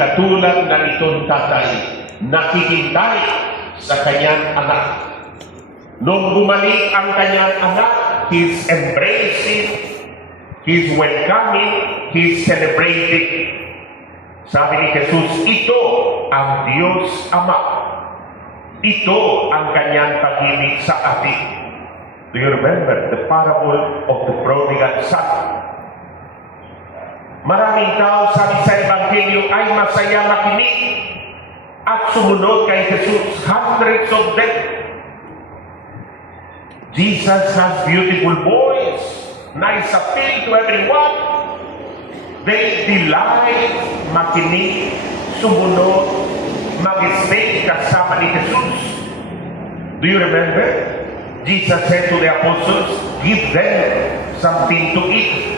katulad ng itong tatay, nakikintay sa kanyang anak. Nung bumalik ang kanyang anak, he's embracing, he's welcoming, he's celebrating. Sabi ni Jesus, ito ang Diyos Ama. Ito ang kanyang pag-ibig sa atin. Do you remember the parable of the prodigal son? Maraming tao, sabi sa Ebanghelyo, ay masaya makinig at sumunod kay Jesus. Hundreds of them. Jesus has beautiful voice, nice appeal to everyone. They delight makinig, sumunod, mag-stay kasama ni Jesus. Do you remember? Jesus said to the apostles, give them something to eat.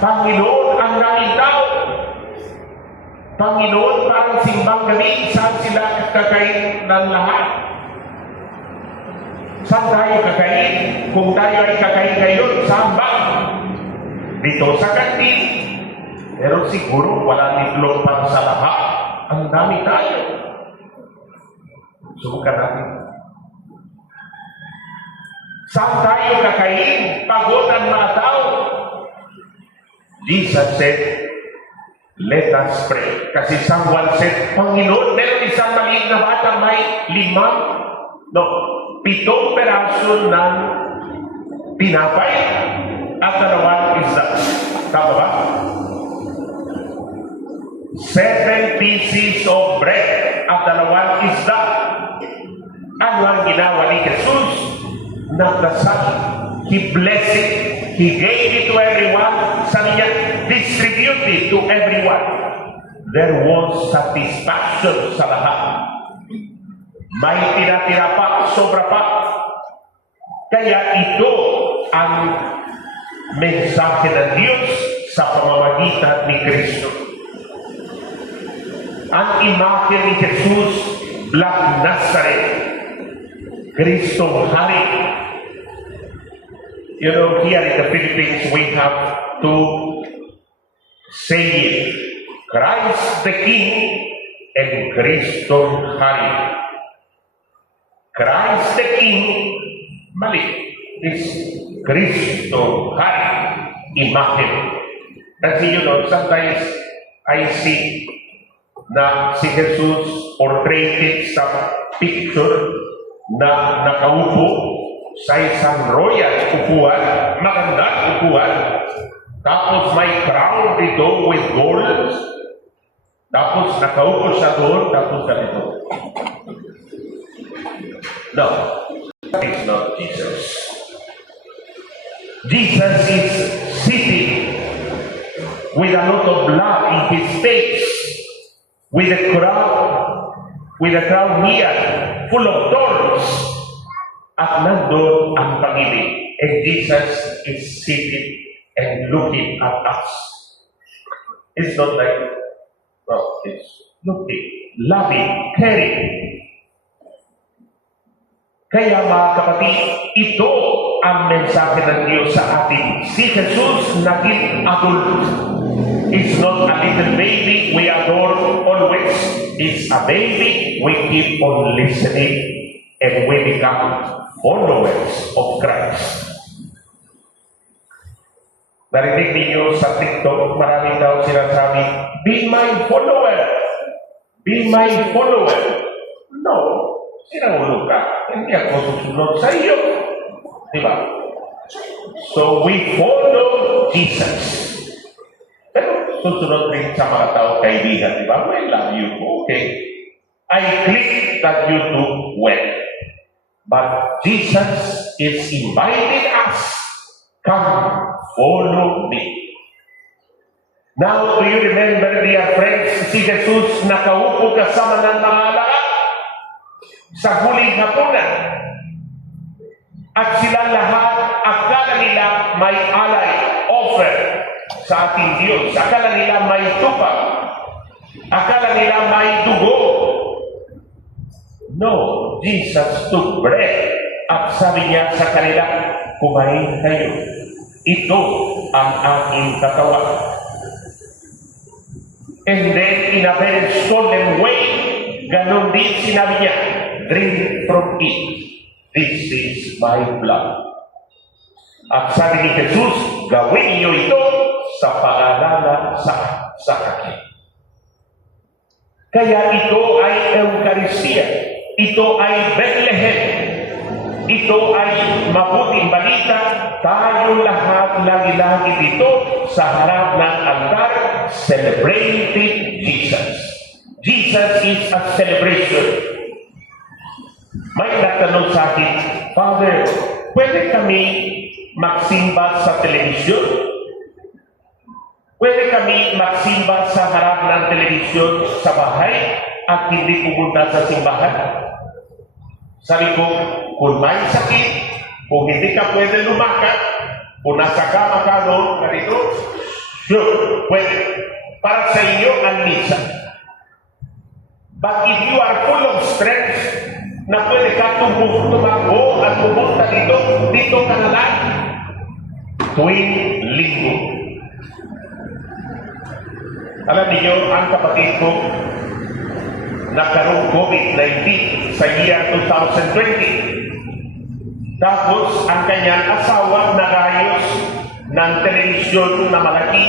Panginoon, ang daming tao. Panginoon, parang simbang gabi, saan sila kakain ng lahat? Saan tayo kakain? Kung tayo ay kakain ngayon, saan ba? Dito sa kantin. Pero siguro walang itlog para sa lahat. Ang dami tayo. Subukan natin. Saan tayo kakain? Pagod ang mga tao. Jesus said, let us pray. Kasi someone said, Panginoon, meron isang maliit na bata may 7 peraso ng tinapay at 2 isda. Tama ba? 7 pieces of bread at 2 isda. Ano ang ginawa ni Jesus? Nagdasal. He blessed it. He gave it to everyone. Sabi niya, distribute it to everyone. There was satisfaction sa lahat. May tira-tira pa, sobra pa. Kaya ito ang mensahe ng Diyos sa pamamagitan ni Kristo. Ang imahe ni Jesus, Black Nazareth, Kristong Hari. You know, here in the Philippines, we have to say it. Christ the King and Kristong Hari. Christ the King, mali, is Kristong Hari. Imagine. Kasi you know, sometimes I see na si Jesus portrayed sa picture na nakaupo sa isang royal upuan, magandang upuan, tapos may crown dito with gold, tapos nakaupo siya doon, tapos ganito. No, that is not Jesus. Jesus is sitting with a lot of blood in his face, with a crown here, full of thorns. At nandun ang pag-ibig. And Jesus is sitting and looking at us. It's not like, well, it's looking, loving, caring. Kaya mga kapatid, ito ang mensahe ng Diyos sa atin. Si Jesus naging adult. It's not a little baby we adore always. It's a baby we keep on listening and we become followers of Christ. Narinig ninyo sa TikTok, maraming daw sinasabi, be my follower. Be my follower. No, sinangulo ka. Hindi ako susunod sa iyo. Diba? So we follow Jesus. Pero susunod rin sa mga tao kaibigan, diba? I love you. Okay. I click that you do well. But Jesus is inviting us, come, follow me. Now, do you remember, dear friends, si Jesus nakaupo kasama ng mga alaga sa huling hapunan. At sila lahat, akala nila may alay, offer sa ating Diyos. Akala nila may tupa. Akala nila may dugo. No, Jesus took bread at sabi niya sa kanila, kumain kayo. Ito ang aking katawan. And then in a very solemn way, ganon din sinabi niya, drink from it. This is my blood. At sabi ni Jesus, gawin niyo ito sa paalala sa akin. Kaya ito ay Eucharistia. Ito ay Bethlehem. Ito ay mabuting balita. Tayo lahat lagi-lagi dito sa harap ng altar, celebrating Jesus. Jesus is a celebration. May natanong sa akin, Father, pwede kami magsimba sa telebisyon? Pwede kami magsimba sa harap ng telebisyon sa bahay at hindi pumunta sa simbahan? Sabi ko, kung may sakit, kung hindi ka pwede lumakad, kung nasa kama ka doon, ganito, sure, pwede. Para sa inyo ang misa. But if you are full of strength, na pwede ka tumakbo at pumunta dito ka na lang, tuwing linggo. Alam niyo, ang kapatid ko, nagkaroon COVID-19 sa year 2020. Tapos, ang kanyang asawa nagayos ng telebisyon na malaki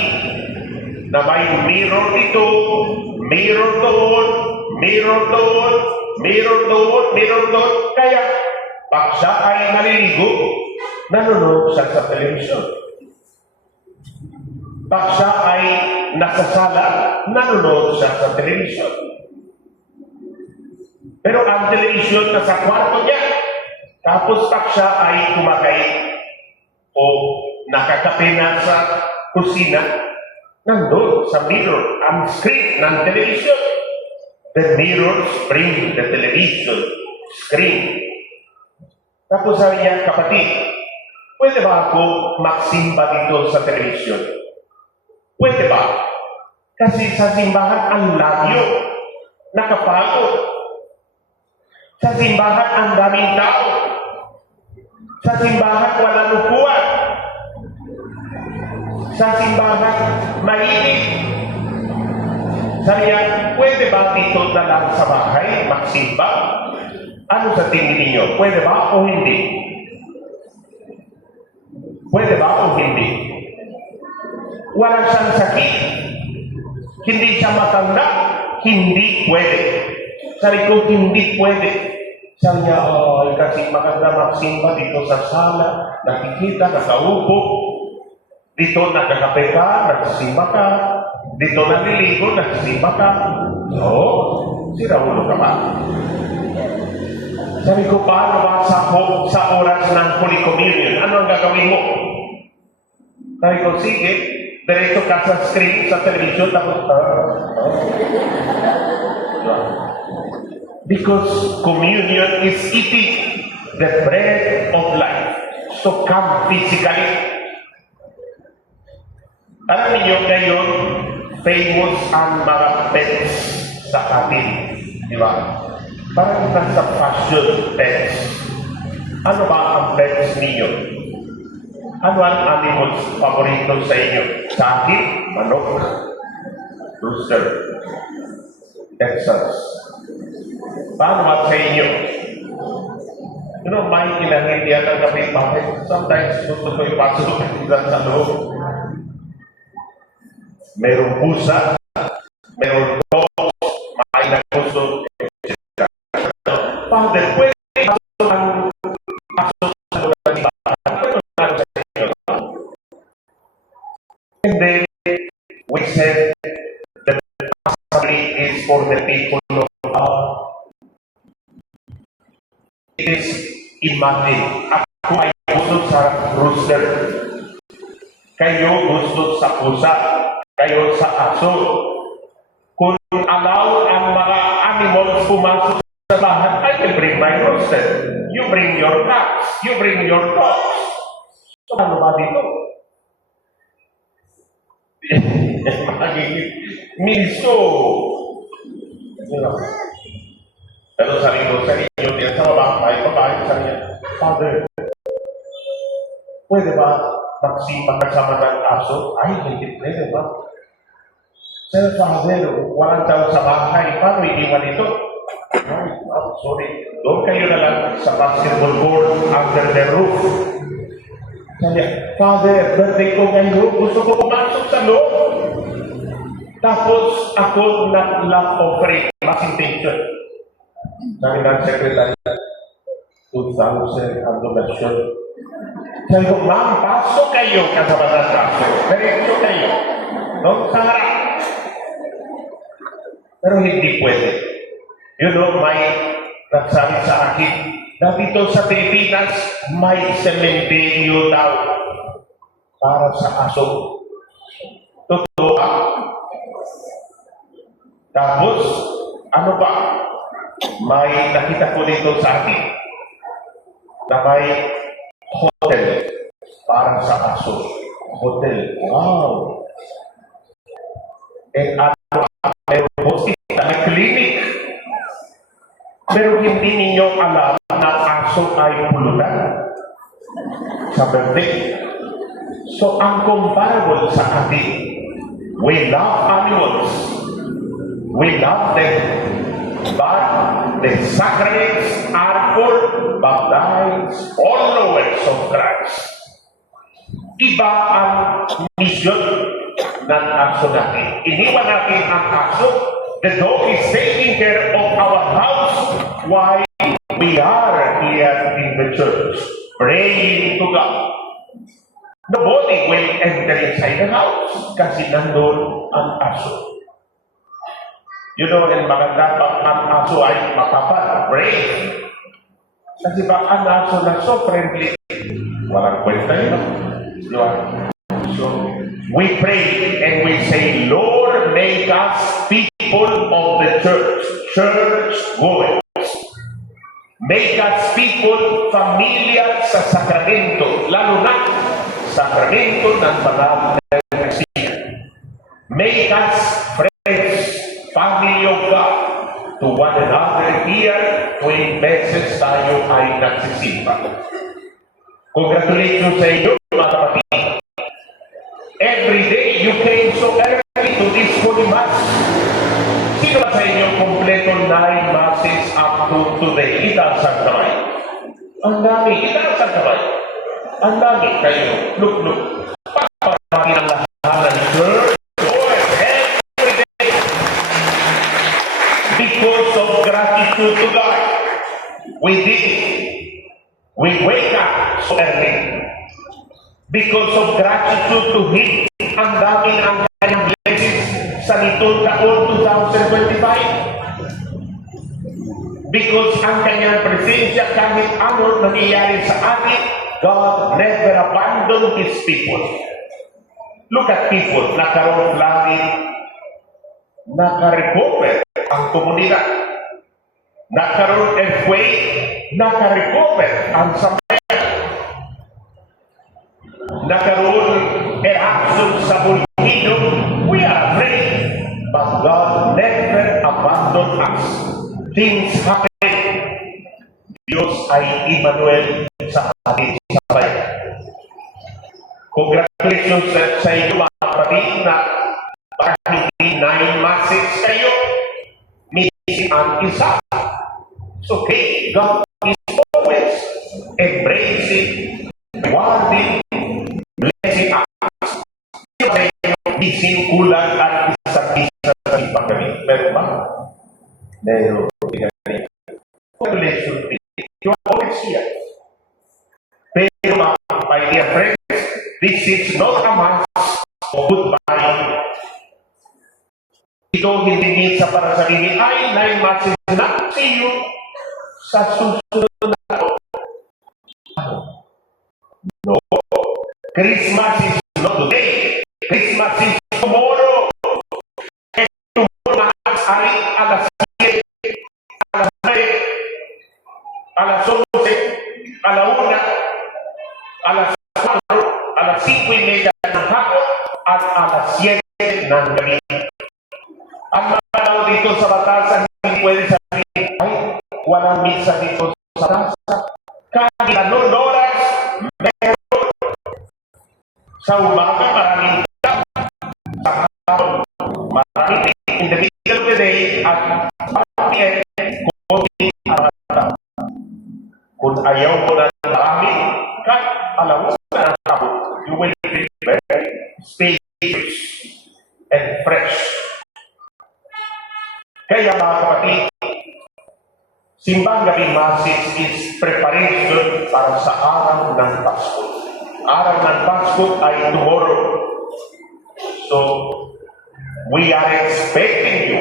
na may mirror dito, mirror doon, mirror doon, mirror doon, mirror doon. Kaya, pag siya ay naliligo, nanonood siya sa telebisyon. Pag siya ay nasa sala, nanonood siya sa telebisyon. Pero ang telebisyon nasa kwarto niya, tapos pag siya ay kumakain o nakakape na sa kusina, nandun sa mirror, ang screen ng telebisyon. The mirrors bring the television screen. Tapos sabi niya, kapatid, pwede ba ako magsimba dito sa telebisyon? Pwede ba? Kasi sa simbahan ang layo, nakapagod. Sa simbahan ang daming tao. Sa simbahan walang upuan. Sa simbahan mainit. Sabi niya, pwede ba dito na lang sa bahay magsimba? Ano sa tingin ninyo? Pwede ba o hindi? Pwede ba o hindi? Wala siyang sakit. Hindi siya matanda. Hindi pwede. Sabi ko, hindi pwede. Sabi niya, kasi maganda magsimba dito sa sala, nakikita, nakaupo, dito nakakape ka, nagsimba ka, dito naliligo, nagsimba ka. Sira ulo ka ba? Sabi ko, paano ba sa oras ng Holy Communion? Ano ang gagawin mo? Sabi ko, sige, diretso ka sa screen, sa television, tapos, because communion is eating the bread of life. So come physically. Alam niyo ngayon, famous ang mga pets sa atin. Di ba? Parang nasa fashion pets. Ano ba ang pets ninyo? Ano ang animals paborito sa inyo? Sa akin, manok, rooster, Texas. Paano ba sa inyo? May ilang hindi ang kapit-bakit. Sometimes gusto ko ipasok sa loob. Merong pusa, merong dogs, may nagpuso, etc. Father, pwede pasok sa loob ng ibahan. And then, we said, the assembly is for the people of God. It is imagine, ako ay gusto sa rooster, kayo gusto sa pusa, kayo sa aso. Kung allow ang mga animals pumasok sa bahay, I will bring my rooster. You bring your cats, you bring your dogs. So, ano ba dito? Minso. Pero sabi ko sa inyo, sa babae, sabi niya, Father, pwede ba magsimba kasama ng aso? Ay, hindi pwede ba? Sir, Father, walang tao sa bahay. Paano iniwan ito? Ay, sorry. Doon kayo na lang sa basketball court under the roof. Sabi, Father, birthday ko ngayon. Gusto ko pumasok sa loob. Tapos ako nag-love offering, presentation. Sabi ng secretary, 2,000 ang donasyon. Sabi ko, ma'am, pasok kayo kasama ng kaso. Diretso kayo. Doon sa harap. Pero hindi pwede. You know, may nagsabi sa akin, na dito sa Pilipinas, may sementeryo daw para sa aso. Totoo ba? Tapos, ano ba? May nakita ko dito sa akin na may hotel para sa aso. Hotel. Wow! And ano, may hospital, may clinic. Pero hindi ninyo alam na aso ay pulutan sa birthday. So, ang comparable sa atin, we love animals. We love them. But the sacraments are for baptized followers of Christ. Iba ang mission ng aso natin. Iniwan natin ang aso. The dog is taking care of our house while we are here in the church, praying to God. Nobody will enter inside the house kasi nandun ang aso. You know, and maganda pag ang aso ay mapapal, brave. Kasi pag ang aso na so friendly, walang kwenta yun. Di ba? So, we pray and we say, Lord, make us people of the church, church goers. Make us people familiar sa sakramento, lalo na sakramento ng banal na Eucharistia. Make us friends, family of God, to one another here tuwing beses tayo ay nagsisimba. Congratulations sa inyo, mga kapatid. Every day you came so early to this Holy Mass. Sino ba sa inyo kompleto 9 masses up to today? Itaas ang kamay. Ang dami. Itaas ang kamay. Ang dami kayo. Look. Pagpapagin ang lahat ng church. Every day. Because of gratitude to God, we did it. We wake up so early. Because of gratitude to Him, ang dami ang kanyang blessings sa nitong taon 2025. Because ang kanyang presensya kahit ano nangyayari sa atin, God never abandoned His people. Look at people, nakaroon langit, nakarecover ang komunidad. Nakaroon earthquake, nakarecover ang sambayan. Nakaroon eruption sa volcano, we are afraid. But God never abandoned us. Things happen. Diyos ay Emmanuel sa ating sabay. Congratulations sa inyo mga kapatid na bakit hindi 9 masses kayo. Missing ang isa. It's okay. God is always embracing, rewarding, blessing us. Missing kulang at isa sa ibang galing. Meron ba? Meron. Congratulations. You are always here. Pero my dear friends, this is not a mass of goodbye. Ito hindi minsa para sarili. Ay, 9 masses na. See you sa susunod na ako. No. Christmas is not today. Christmas is tomorrow. And tomorrow ay alas 7, alas 9, alas 11, alas 1, alas 4, alas 5:30 ng hapon, at alas 7 ng gabi. Ang mga tao dito sa batasan, hindi pwede sabihin, ay, walang misa dito sa batasan. Kahit anong oras, meron. Sa umaga, maraming tao. Sa hapon, maraming today at bakit konti ang tao. Kung ayaw mo na marami, kahit alam mo na ang tao, you will be very spacious and fresh. Kaya mga kapatid, simbang gabi message is preparation para sa araw ng Pasko. Araw ng Pasko ay tomorrow. So, we are expecting you.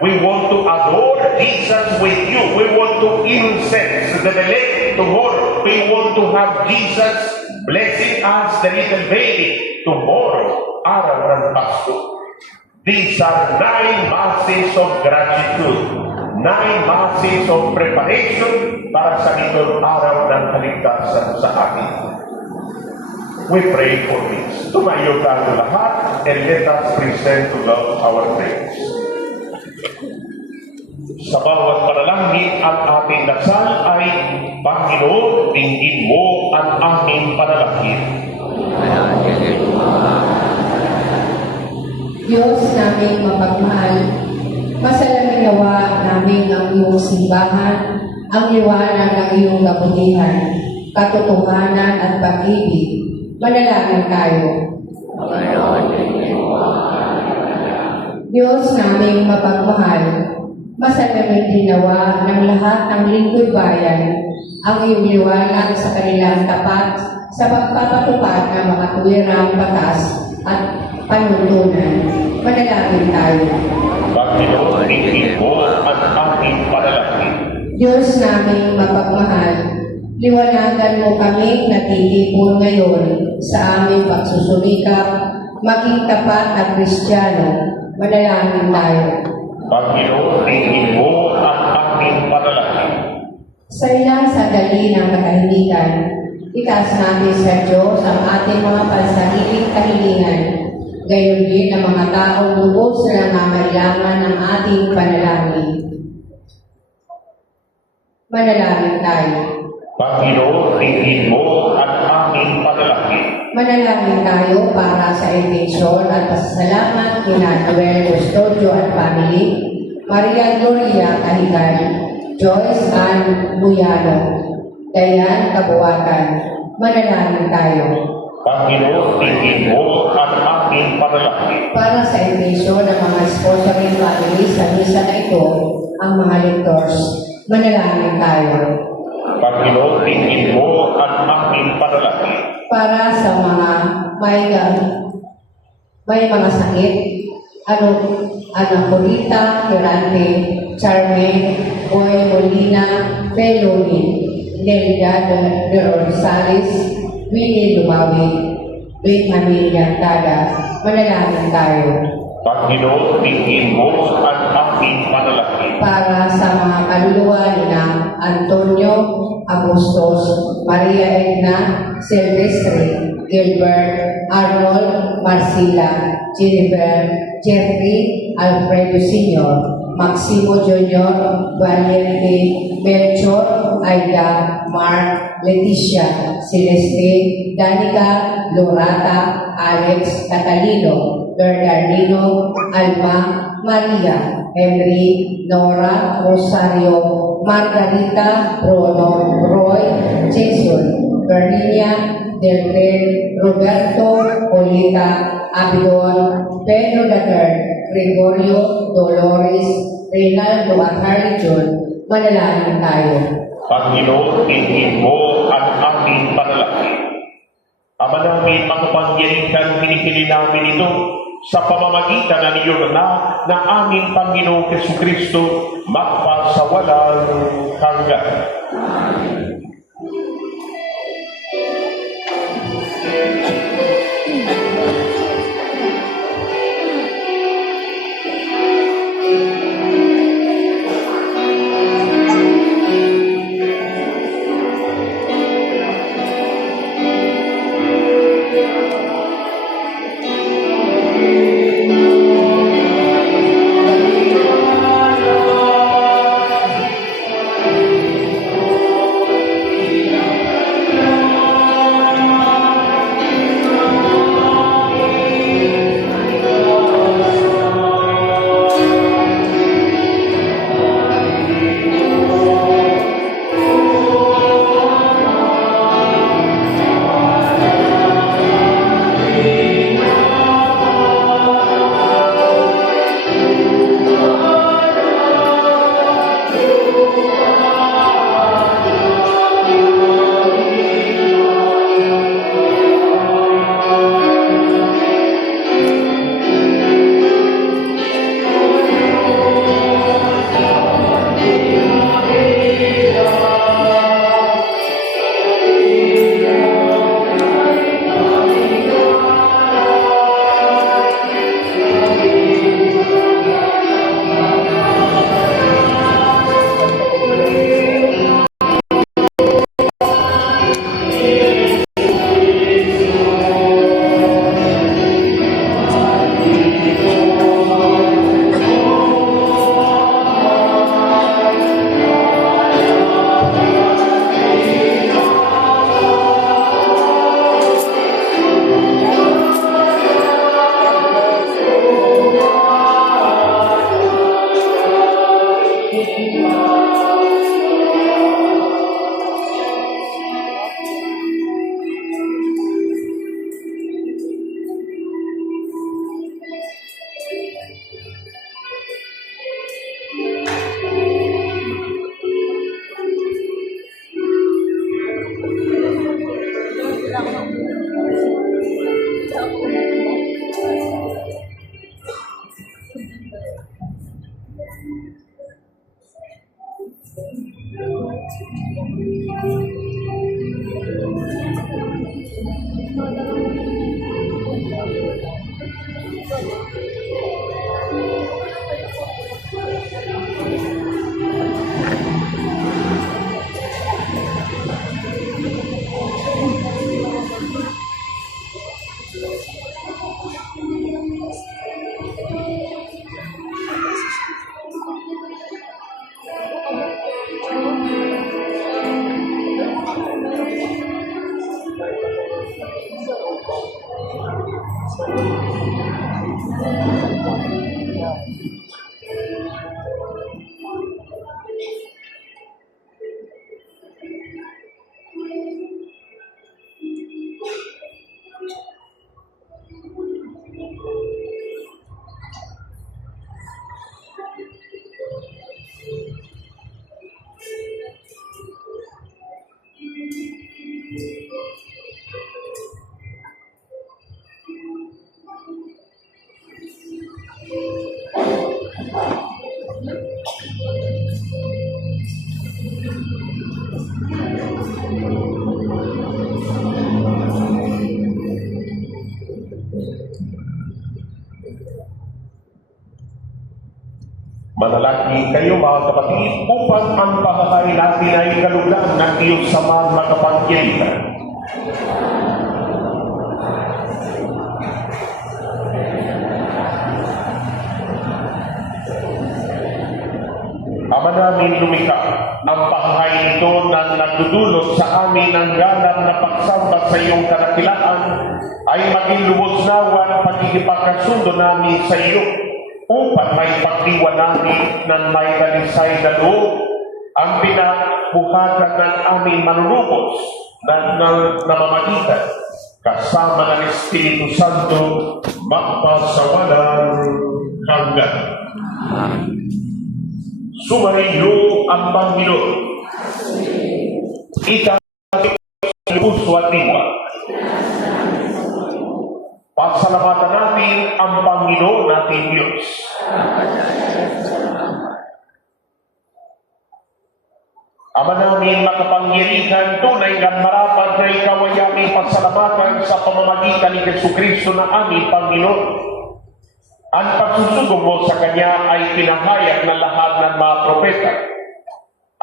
We want to adore Jesus with you. We want to incense the elect tomorrow. We want to have Jesus blessing us, the little baby, tomorrow, araw ng Pasko. These are 9 masses of gratitude, 9 masses of preparation para sa itong araw ng kaligtasan sa atin. We pray for this. Tumayo tayo lahat and let us present to God our prayers. Sa bawat panalangin at ating dasal ay, Panginoon, dinggin mo ang aming panalangin. Diyos naming mapagmahal, masalamin nawa namin ang iyong simbahan, ang liwanag ng iyong kabutihan, katotohanan at pag-ibig. Manalangin tayo. Diyos naming mapagmahal, masalamin din nawa ng lahat ng lingkod bayan ang iyong liwanag sa kanilang tapat sa pagpapatupad ng mga tuwirang batas at panuntunan. Manalangin tayo. Panginoon, dinggin mo ang aming panalangin. Diyos naming mapagmahal, liwanagan mo kami natitipon ngayon sa aming pagsusumikap, maging tapat at Kristiyano. Manalangin tayo. Panginoon, dinggin mo ang aming panalangin. Sa ilang sandali ng katahimikan, itaas natin sa Diyos ang ating mga pansariling kahilingan. Gayon din ang mga taong lubos na nangangailangan ng ating panalangin. Manalangin tayo. Panginoon, dinggin mo ang aming panalangin. Manalangin tayo para sa intensyon at pasasalamat kina Noel Custodio at family, Maria Gloria Kahigan, Joyce Ann Buyano, Dayan Kabuatan. Manalangin tayo. Panginoon, dinggin mo ang aming panalangin. Para sa intensyon ng mga sponsoring family sa misa na ito, ang mga lectors, manalangin tayo. Panginoon, dinggin mo ang aming panalangin. Para sa mga may mga sakit, Anapolita, Mirante, Charmaine, Boy Molina, Peloni, Nelia de Rosales, Winnie Lumawi, Benjamin Yantada. Manalangin tayo. Panginoon, dinggin mo ang aming panalangin. Para sa mga kaluluwa na Antonio Agustos, Maria Edna Silvestre, Gilbert, Arnold Marcila, Jennifer, Jeffrey, Alfredo Sr., Maximo Jr., Valiente, Melchor, Aida, Mark, Leticia, Celeste, Danica, Lorata, Alex, Catalino, Bernardino, Alma, Maria, Henry, Nora, Rosario, Margarita, Bruno, Roy, Jason, Berninia, Delren, Roberto, Olita, Abidon, Pedro Dater, Gregorio, Dolores, Reynaldo at Harry John. Manalangin tayo. Panginoon, dinggin mo ang aming panalangin. Ama namin, makapangyarihan, hinihili namin ito sa pamamagitan ng iyong anak na aming Panginoong Jesucristo magpasawalang hanggan. Manalangin kayo mga kapatid upang ang pagkakain natin ay kalugdan ng Diyos sa mga makapangyarihan. Ama namin lumikha, ang pagkakain ito na nagdudulot sa amin ng ganap na pagsamba sa iyong kadakilaan ay maging lubos nawa ang pagkikipagkasundo namin sa iyo upang may pagdiwa namin ng may dalisay na loob ang pinabuhatan ng aming manunubos na namamagitan kasama ng Espiritu Santo magpasawalang hanggan. Sumainyo ang Panginoon. Itabi sa puso at diwa. Pasalamatan natin ang Panginoon nating Diyos. Ama namin makapangyarihan, tunay na marapat na ikaw ay aming pasalamatan sa pamamagitan ni Jesucristo na aming Panginoon. Ang pagsusugong mo sa Kanya ay pinahayag ng lahat ng mga propeta.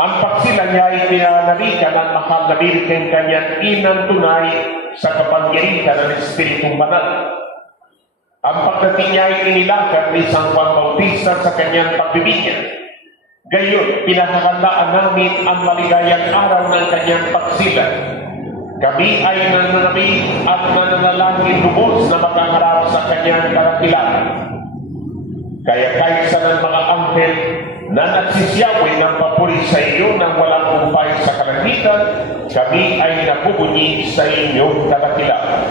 Ang pagsila niya ay pinanalikan ng mahal na Birheng Kanyang inang tunay sa kapangyarihan ng Espiritu Banal. Ang pagdating niya ay inilakad ni San Juan Bautista sa kanyang pagbibigyan. Gayon, pinakahandaan namin ang maligayang araw ng kanyang pagsilang. Kami ay nananabik at nananalangin lubos na makaharap sa kanyang kadakilaan. Kaya kaysa ng mga anghel na nagsisiyawin ng papuri sa iyo ng walang upay sa kalangitan, kami ay nabubunyi sa inyong kadakilaan.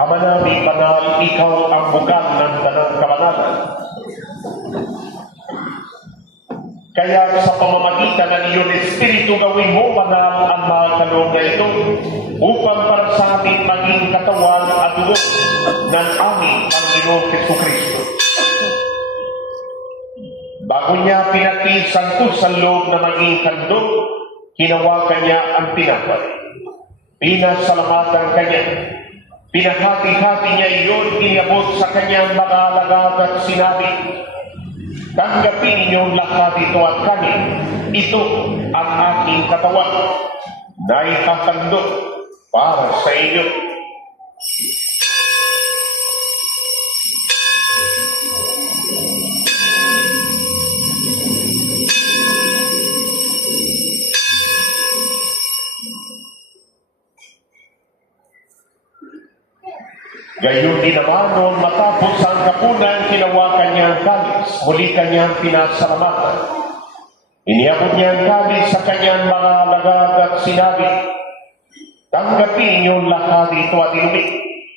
Ama namin banal, ikaw ang bukan ng banal kabanalan. Kaya sa pamamagitan ng iyong Espiritu, gawin mo banal ang mga kaloob na ito upang para sa amin maging katawan at dugo ng aming Panginoong Jesucristo. Bago niya pinatisan ko sa loob na maging kandog, hinawakan niya ang tinapay. Pinasalamatan kanya. Pinahati-hati niya iyon, inabot sa kanyang mga alagad at sinabi, tanggapin ninyong lahat ito at kanin. Ito ang aking katawan na itatandog para sa inyo. Gayon din naman noong matapos ang hapunan, hinawakan niya ang kalis, muli kanyang pinasalamatan. Iniabot niya ang kalis sa kanyang mga alagad at sinabi, tanggapin niyo lahat ito at inumin.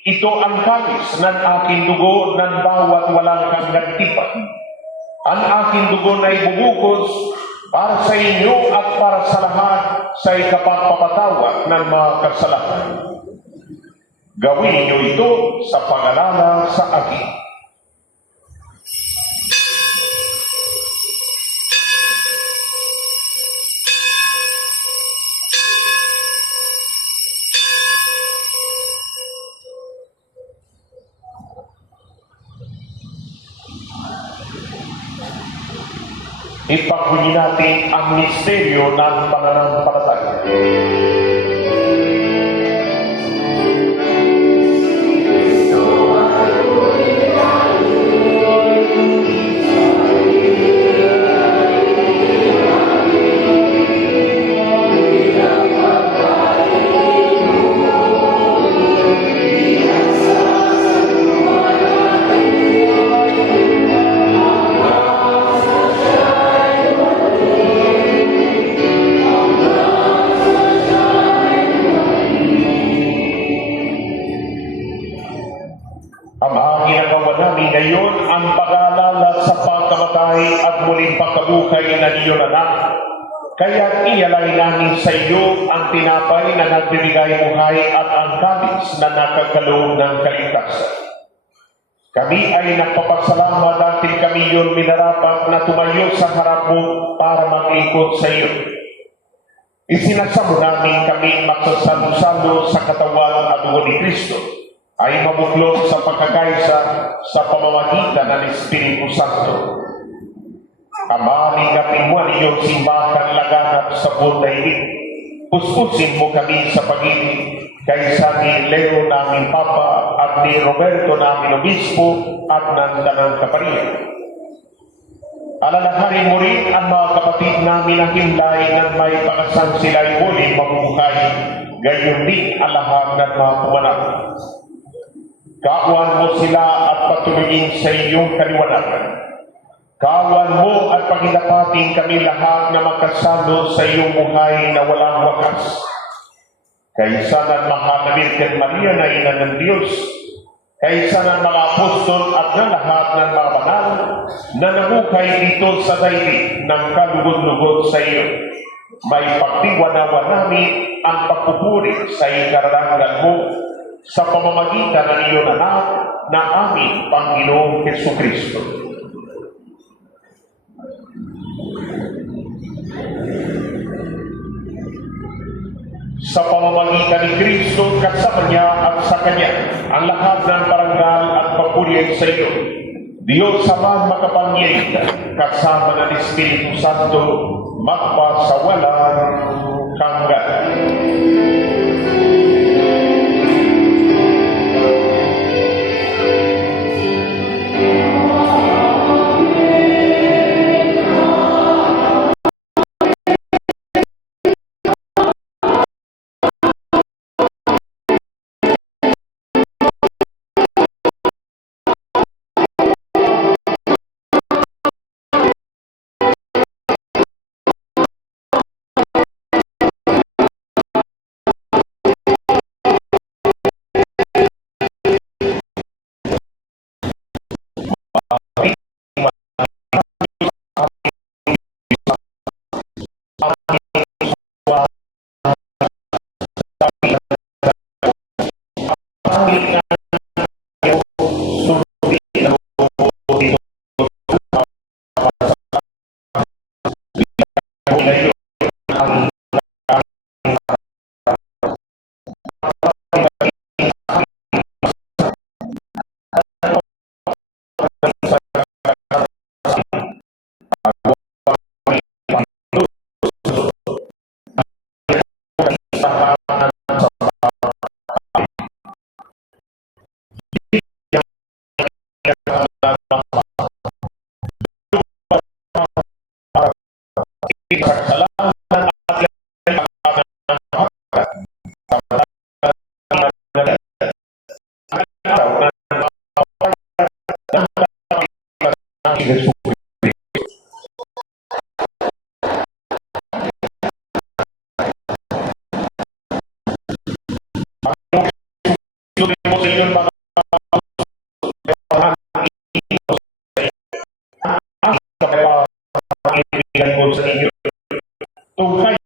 Ito ang kalis ng aking dugo ng bawat walang kagatipan. Ang aking dugo na ibubukos para sa inyo at para sa lahat sa ikapagpapatawad ng mga kasalanan. Gawin niyo ito sa pag-alala sa akin. Ipagpuni natin ang misteryo ng pananampalataya. Ngayon ang pag-aalala sa pagkamatay at muling pagkabuhay ng iyong anak. Kaya iyalay namin sa iyo ang tinapay na nagbibigay buhay at ang kalis na nakagkaloob ng kaligtasan. Kami ay nagpapasalamat dahil kami yun minarapat na tumayo sa harap mo para maglingkod sa iyo. Isinasamo namin kami magsasalo-salo sa katawan at dugo ni Kristo ay mabuklod sa pagkakaisa sa pamamagitan ng Espiritu Santo. Kamalingapin mo ang iyong simbahan laganap sa buong daigdig. Puspusin mo kami sa pag-ibig kaysa ni Leo naming Papa at ni Roberto namin Obispo at ng Tanang Kaparian. Alalahanin mo rin ang mga kapatid namin na himlay ng may pakasan sila'y muling mabubuhay, gayon din ang lahat ng mga pumanap. Kawan mo sila at patuloyin sa iyong kaliwanagan. Kawan mo at paghilapatin kami lahat na magkasalo sa iyong buhay na walang wakas. Kaysa ng mahal na Birhen Maria na ina ng Diyos, kaysa ng mga apostol at ng lahat ng mga banal na nabuhay dito sa daigdig ng kalugod-lugod sa iyo, may pagdiwanawa namin ang pagpupuri sa ikararangan mo sa pamamagitan ng iyong anak na aming Panginoong Jesucristo. Sa pamamagitan ni Kristo, kasama niya at sa Kanya, ang lahat ng parangal at papuri sa iyo. Diyos Ama makapangyarihan, kasama ng Espiritu Santo, magpasawalang hanggan. Salamat at kaibigan ko sa inyo. Tungkay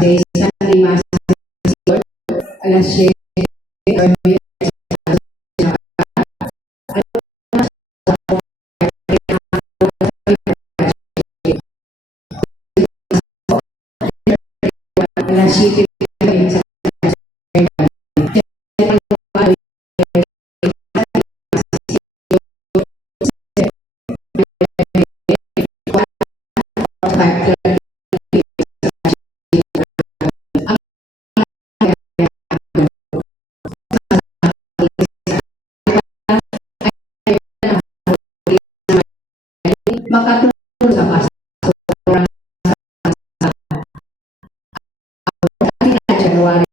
de San Dimas, alas 7, alas 7 sa makatulong sa pasukan sa January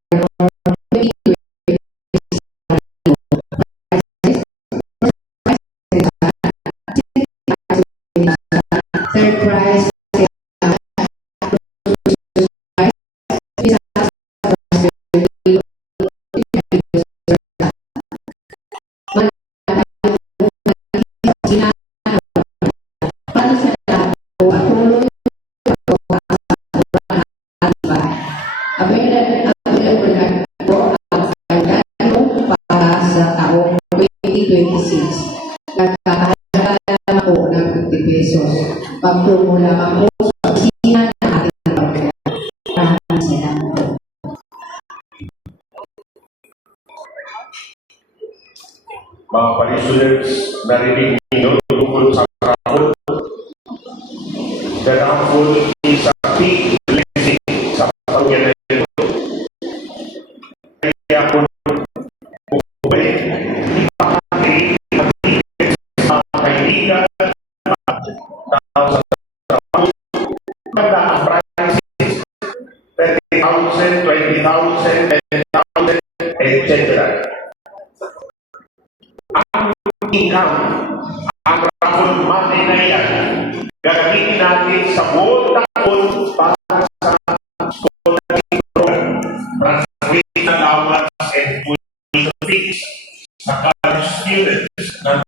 third prize para sa patuloy available na po ang regalo para sa taong 2026. Nagkakahalaga po ng 50 pesos. Pagtungo lamang po sa opisina ng ating pagkakas. Maraming salamat po. Mga parishioners, narinig ninyo tungkol sa raffle. The raffle is a big blessing sa pamilya na ito. Kaya kung bumalik, ipakakili ang ticket sa mga kaibigan, tao sa trabaho, maganda ang prices, 30,000, 20,000, 10,000, etc. Ang income, ang raffle money na yan, gagamitin natin sa buong taon para sa scholarship program, translation allowance and tuition fees sa college students ng